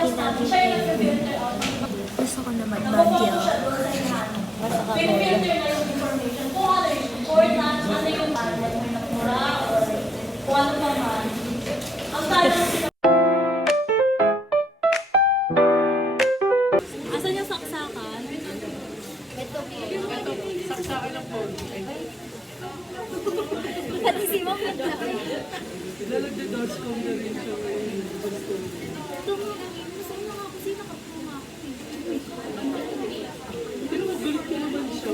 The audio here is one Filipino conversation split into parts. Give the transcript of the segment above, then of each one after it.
Ginagin. Gusto ko naman Baguio. Basta ka Asan yung saksakan? Ito. Saksakan ng phone. Pati si Mom Nalagda-dodge ko na rin siya. ito mo. Saan na ako? Sino ka puma? Pero magalit ko naman siya.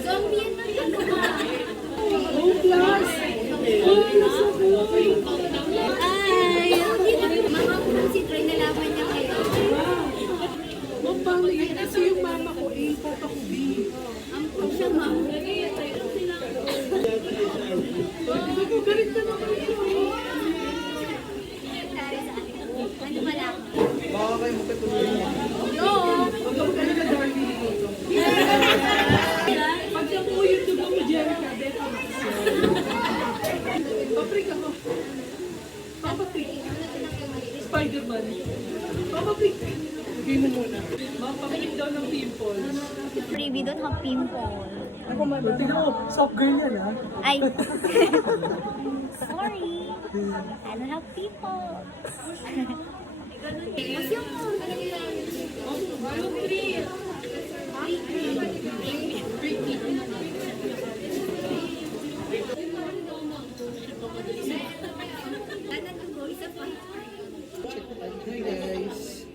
Zombie yan na rin. Oh, plus! Oh, plus ako! Ay! Mama ko lang si Troy, nalaman niya kayo. Ma'am, paano yun? Kasi yung mama ko A, papa ko B. Ang siya, Ma'am. Galit na naman ito. Ano pala? Baka kayo magkatuloy mo. Yo! Huwag ka magkalaga, darling. Pag siya po yung dugo mo, Jerica, beta mo. Paprik ako. Papaprik. Spider-Man. Papaprik. Lagay mo muna. Mapaprik daw ng pimples. Freebie doon ang pimple. Ako man, tingnan mo, soft girl yan ha. Ay! Sorry! I don't have people. Mas yung Hi guys.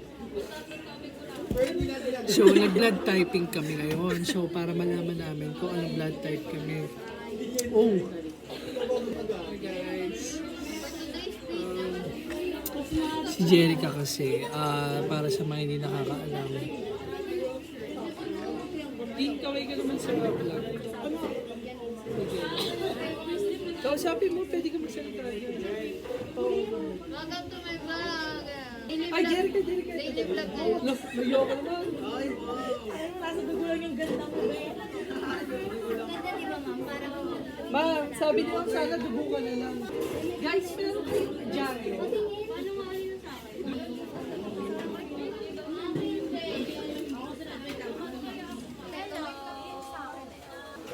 So, nag-blood typing kami ngayon. So, para malaman namin kung anong blood type kami. Oh! Hi guys. Si Jerica kasi, para sa mga hindi nakakaalam. Din, kaway ka naman sa vlog. Ano? Kausapin mo, pwede ka magsalita yun. welcome to my vlog. Ay, Jerica! Daily vlog na yun. Nayo ka naman. Ay, Nasa dugo lang yung ganda ko. Ganda di ba, Ma'am? Para ko. ma, sabi niyo sana dugo ka na lang. Guys, meron kayong jacket. Ano nga yun sa akin?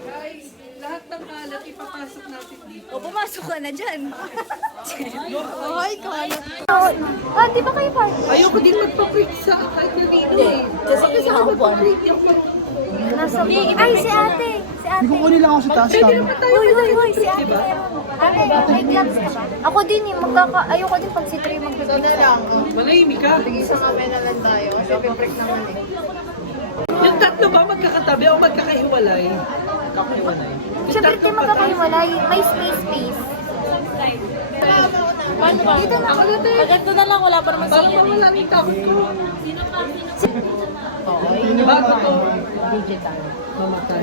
Guys, lahat ng kalat ipapasok natin dito. O, pumasok ka na dyan. Ay, kalat. Ah, di ba kayo pa? Ayoko din magpa-preach sa kahit na dito eh. Kasi sa ako magpa-preach yung Nasa... Ay, si ate! Si ate! Kukunin lang ako sa taas pwede cam. naman tayo Uy, kasi uy, si mag-preach, ate! diba? Ate, may gloves ka ba? Ako din eh, ayoko din pag si Troy mag-break. Malahimik ka. Isa kami na lang tayo kasi piprek naman eh. Yung tatlo ba magkakatabi o magkakahiwalay? Magkakahiwalay. Siyempre, di magkakahiwalay. May space. Dito na. Ako na tayo. Pagkat na lang, wala pa naman Parang mawala ng takot ko. Bago to. Mamatay.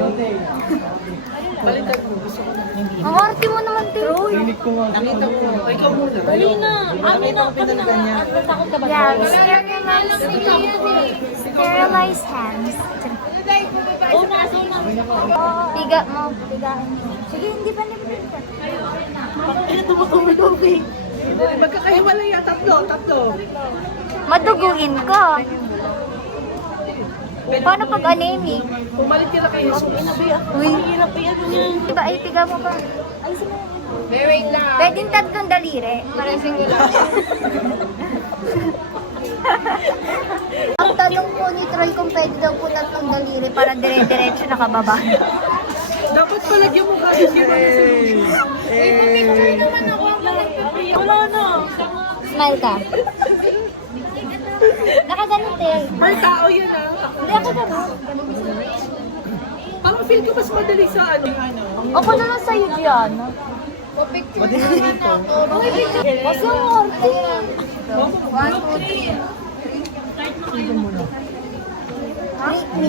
Balitan mo. Gusto ko na. Ang arte mo naman, Troy. Nakita mo. O, ikaw muna. Dali na. Amin na. Kami na. Takot ka ba? Yeah, sterilized hands. Oo na, so na. Piga mo. Pigaan mo. Sige, hindi pa nipipita. Magkakahiwalay yan. Tatlo. Maduguin ko. Paano pag anemic? Pumalit ka na kay Jesus. Uy. Diba, ay piga mo pa. Wait lang. Pwedeng tatlong daliri. Para singular. Ang tanong po ni Troy kung pwede daw po tatlong daliri para dire-diretso nakababa. Dapat palagyan mo kasi siya. Picture naman ako. Wala na. Smile ka. Nakaganit eh. May tao yan ah. Hindi ako ganun. Parang feel ko mas madali sa ano. Ako na lang sa'yo, Gianna. Picture naman ako. Kasi ang arte. 1, 2, 3. Break me.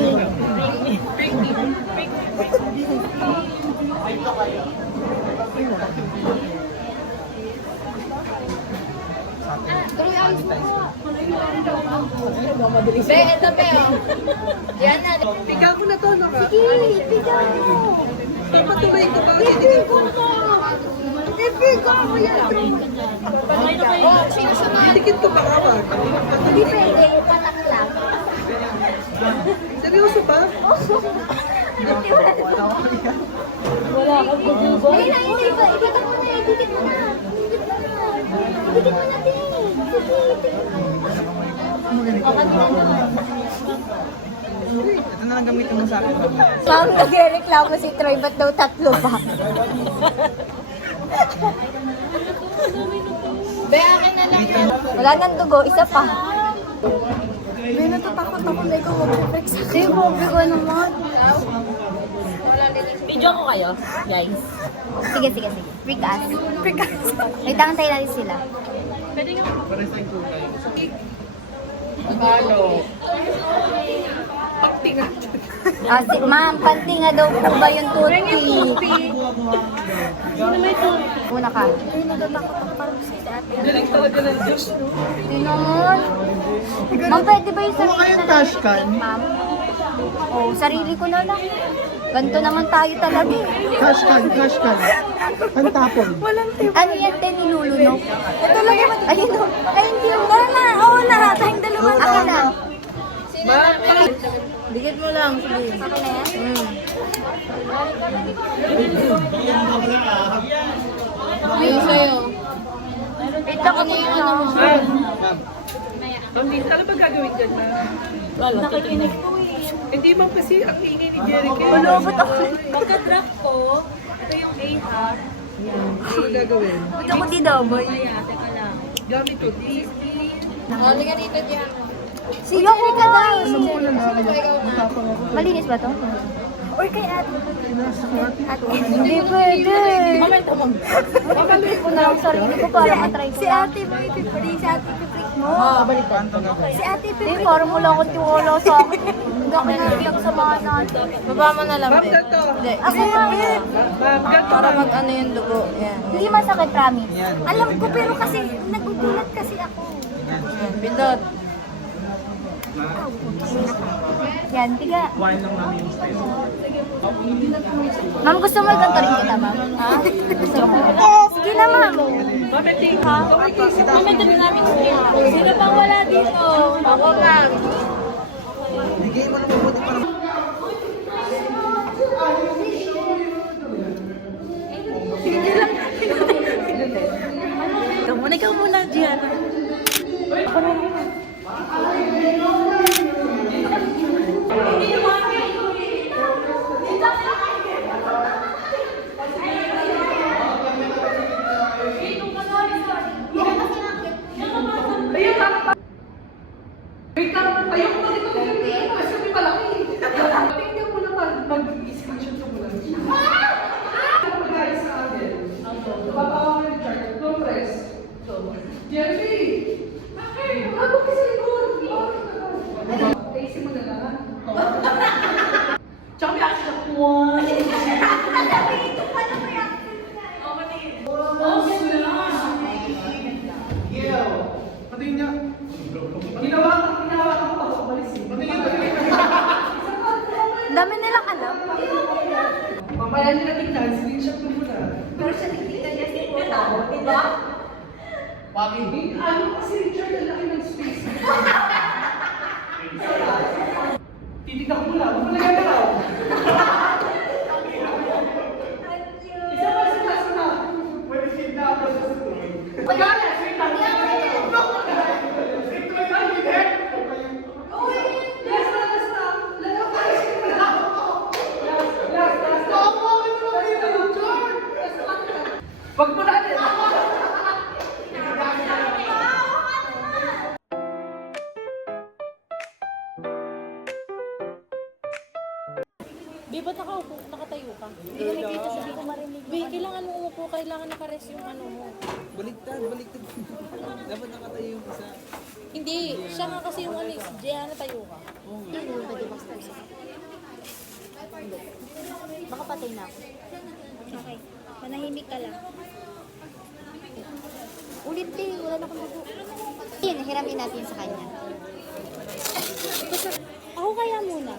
Be, ito be oh. Yan na. Piga mo na to, no ka? Sige, piga mo. Papatuloy ko ba? Hindi ko. Ipig Dikit ko pa kawag. Hindi pwede, patak lang. Seryoso ba? Wala akong gugubo. Ayun na, ayun na, ikita mo na, dikit mo na. Dikit mo na din. Ito na lang gamitin mo sa akin. Ma'am, nagreklamo si Troy, ba't daw tatlo pa? Be, akin na lang yan. Wala nang dugo, isa pa. Hindi, natatakot ako na ikaw mag-flex. Hindi, bobe ko naman. Video ko kayo, guys. Sige. Freak us. Wait, tangantay natin sila. Ano? Ma'am, panty nga daw po ba yung toothpick? Una ka. Ay, natatakot ako parang si ate. Galing talaga ng Diyos, no? Hindi naman. Ma'am, pwede ba yung sarili kayang na lang? dashcam? Ma'am? Oh, sarili ko na lang. Ganito naman tayo talaga eh. Cash can. Pantapon. Ano yan, te, nilulunok? Ito lang yung... Ayun, no. Ay, hindi yung na. Oo na, tayong dalawa. Ako na. Dikit mo lang. Sige. Ako na yan? Ayun sa'yo. Ito ko na yung ano. Ma'am, ano ba gagawin dyan, ma'am? Wala. Nakikinig ko eh. Hindi ma'am kasi ang ingay ni Jericho. Malobot ako. Pagka-drop ko, ito yung A half. Ano gagawin? Ba't ako di double? Kaya, teka lang. Gamit to. Hali ka dito dyan. Sige, ako ka daw. Matapang ako. Malinis ba to? Or kay ate? Ate? Hindi pwede. Mamalit ko na ang sarili ko para matry ko. Si ate mo ipipray. Si ate ipipray mo. Balikan to na. Si ate ipipray. Hindi, parang wala akong tiwala sa akin. Hindi ako nalaglag sa mga natin. Baba mo na lang, Ma'am, be. ganito. Hindi. Ako nga eh. Ma'am, ganito. Para mag-ano yung dugo. Yan. Hindi masakit, promise. Yan. Alam ko, pero kasi nagugulat kasi ako. Yan. Pindot. Yan, tiga. Wine lang namin yung space. Ma'am, gusto mo ganito rin kita, ma'am? Ha? Gusto mo? Sige na, ma'am. Comment na namin sino pang wala dito? Ako nga. Bigay mo lang mabuti para... Ikaw muna, Gianna. Patingin niya. Ginawa ko pa. Umalis eh. Patingin. Ang dami nilang alam. Mamaya nila tingnan, screenshot mo muna. Pero siya tingnan niya si Pula. Diba? Ano kasi Richard, ang laki ng space. Titignan ko muna, bumalaga na raw. Isa pa sa taas na. Pwede sinda ako sa school. Pagkala, wait lang. Pag mo natin. Be, ba't nakatayo ka? Hindi ka nakita, sabi ko marinig. Be, kailangan mo umupo, kailangan nakares yung ano mo. Baliktad. Dapat nakatayo yung isa. Hindi, siya nga kasi yung ano, Gianna tayo ka. Baka patay na ako. Okay. Manahimik ka lang. Ulit din. Wala na akong dugo. Yan, hiramin natin sa kanya. Ako kaya muna.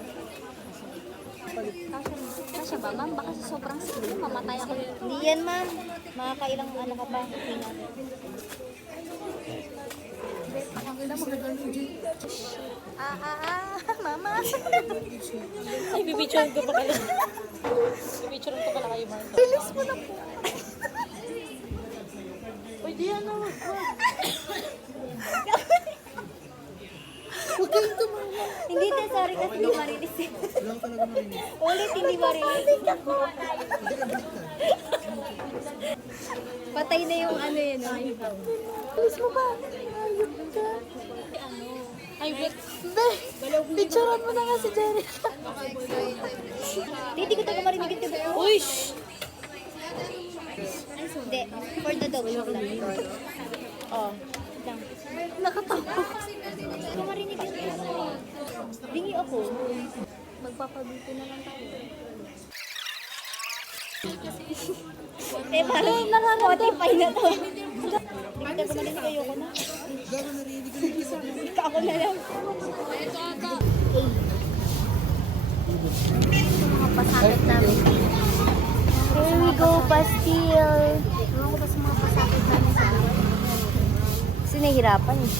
Kasha siya ba, ma'am? Baka sa sobrang siguro, mamatay ako. Hindi yan, ma'am. Makakailang ano ka pa. Hindi natin. Mama. Ay, bibicturean ko pa pala. Bibicturean ko pala kayo, Martha. Bilis mo na po. Uy, di yan na. Hindi na, sorry kasi hindi marinis. Ulit, hindi marinis. Patay na yung ano yun. Bilis mo ba? Ayun ka. Ay, wait. Picturean mo na nga si Jerry. Hindi ko taga marinig ito. Uy, shh. Hindi, for the dog joke lang. Oh, lang. Nakatawa. Hindi ko marinig ito. Bingi ako. Magpapabito na lang tayo. Parang Spotify na to. Hindi ko marinig, ayoko na. Ako na lang. Mga pasakit namin. Here we go, Bastille. Ewan ko ba sa mga pasakit namin sa bahay? Kasi nahihirapan eh.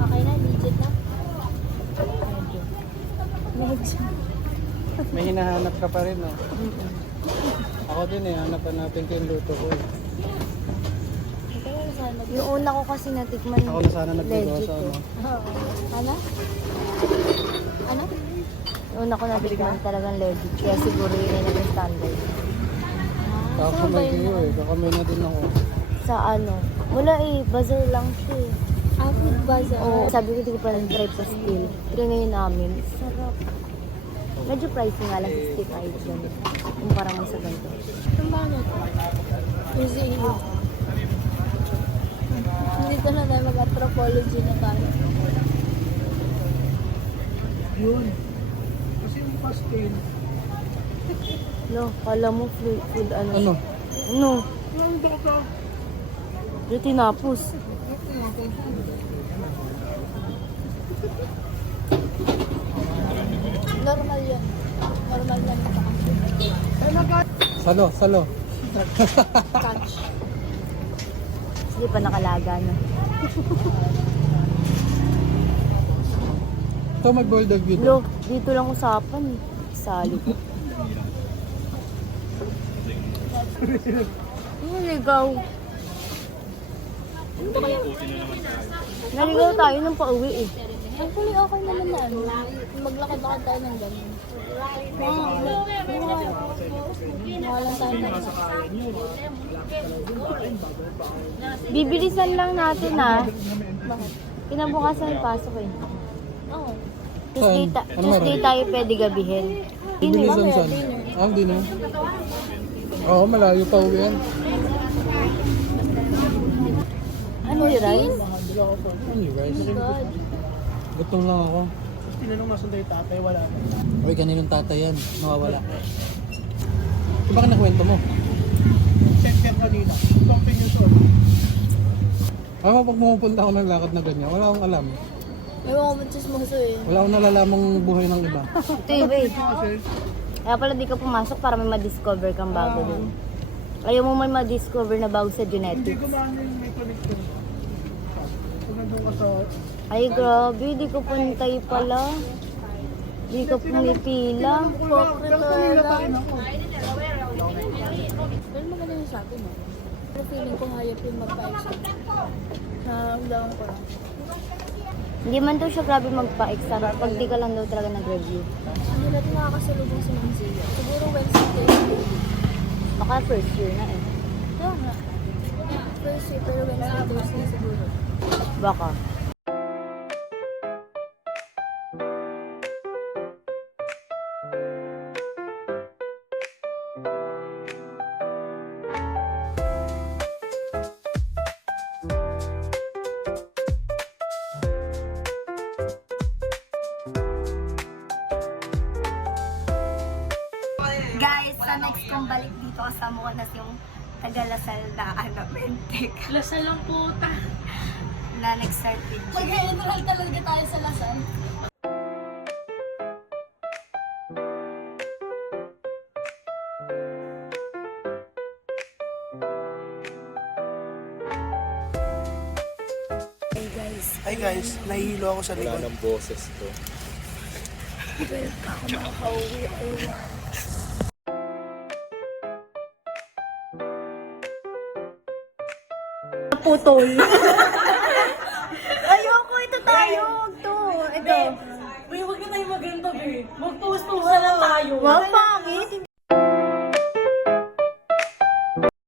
Okay na, legit na. May hinahanap ka pa rin, no? Ako din eh, hanap-hanapin ko yung luto ko eh. Yung una ko kasi natikman. Ako na sana nagbigosa, legit no? eh. Ano? Ano? Yung una ko natikman talagang legit. Kaya siguro yun ay naging standard. Kakamay kayo eh, kakamay na din ako. Sa ano? Wala eh, bazaar lang siya eh. Food bazaar? Oo, sabi ko hindi ko pa nag-try pa still. Trinay namin. Sarap. Medyo pricey nga lang, 65 yun. Yung parang mo sa ganito. Paano ito? Easy yun. Dito na tayo mag-anthropology na tayo. Yun. Kasi yung pastel. No, kala mo food ano? Ano? Ano? Ang baka. Yung tinapos. Normal yan. Normal yan. Salo, salo. Catch. Hindi pa nakalaga na. Ito mag-bulldog dito. Lo, dito lang usapan eh. Sali ko. Naligaw. Naligaw tayo nung pauwi eh. Actually, okay naman na ano. Maglakad-lakad tayo ng ganun. Walang tayo na isa. Bibilisan lang natin ah. Kinabukasan yung pasok eh. Oo. Tuesday, Saan? Ano Tuesday meron? tayo pwede gabihin. Bibilisan saan? Ah, hindi na. Oo, malayo pa uwi yan. Ano yung rice? Ano yung rice? Gutom lang ako. Tinanong nga saan tayo tatay, wala na. Uy, kaninong tatay yan? Nawawala. Di ba ka nakwento mo? Check yan kanina. Something yung soul. Alam mo, pag pumupunta ako ng lakad na ganyan, wala akong alam. Ewan ko ba't chismoso eh. Wala akong nalalamang buhay ng iba. Ito yung way. Kaya pala di ka pumasok para may ma-discover kang bago dun. Ayaw mo may ma-discover na bago sa genetic. ko maano yung may connection. Kung nandun ka sa... Ay grabe, di ko puntay pala. Di ka pumipila. Pero maganda yung sa akin eh. Pero feeling ko hayop yung magpa-exam. Naramdaman ko lang. Hindi man daw siya grabe magpa-exam pag di ka lang daw talaga nag-review. Hindi natin nakakasalubong si Ma'am Zia. Siguro Wednesday. Baka first year na eh. Kaya nga. First year, pero Wednesday, Thursday siguro. Baka. Guys, sa next kong balik dito kasama ko na yung taga Lasal na ano, Bentek. Lasal lang puta. Nag-start din. Mag-enroll talaga tayo sa Lasal. Hi guys, nahihilo ako sa Wala likod. ng boses to. Putol. Ayoko, ito tayo. Ito. Uy, huwag na tayo maganda, be. Mag-post-post na lang tayo. Mapa,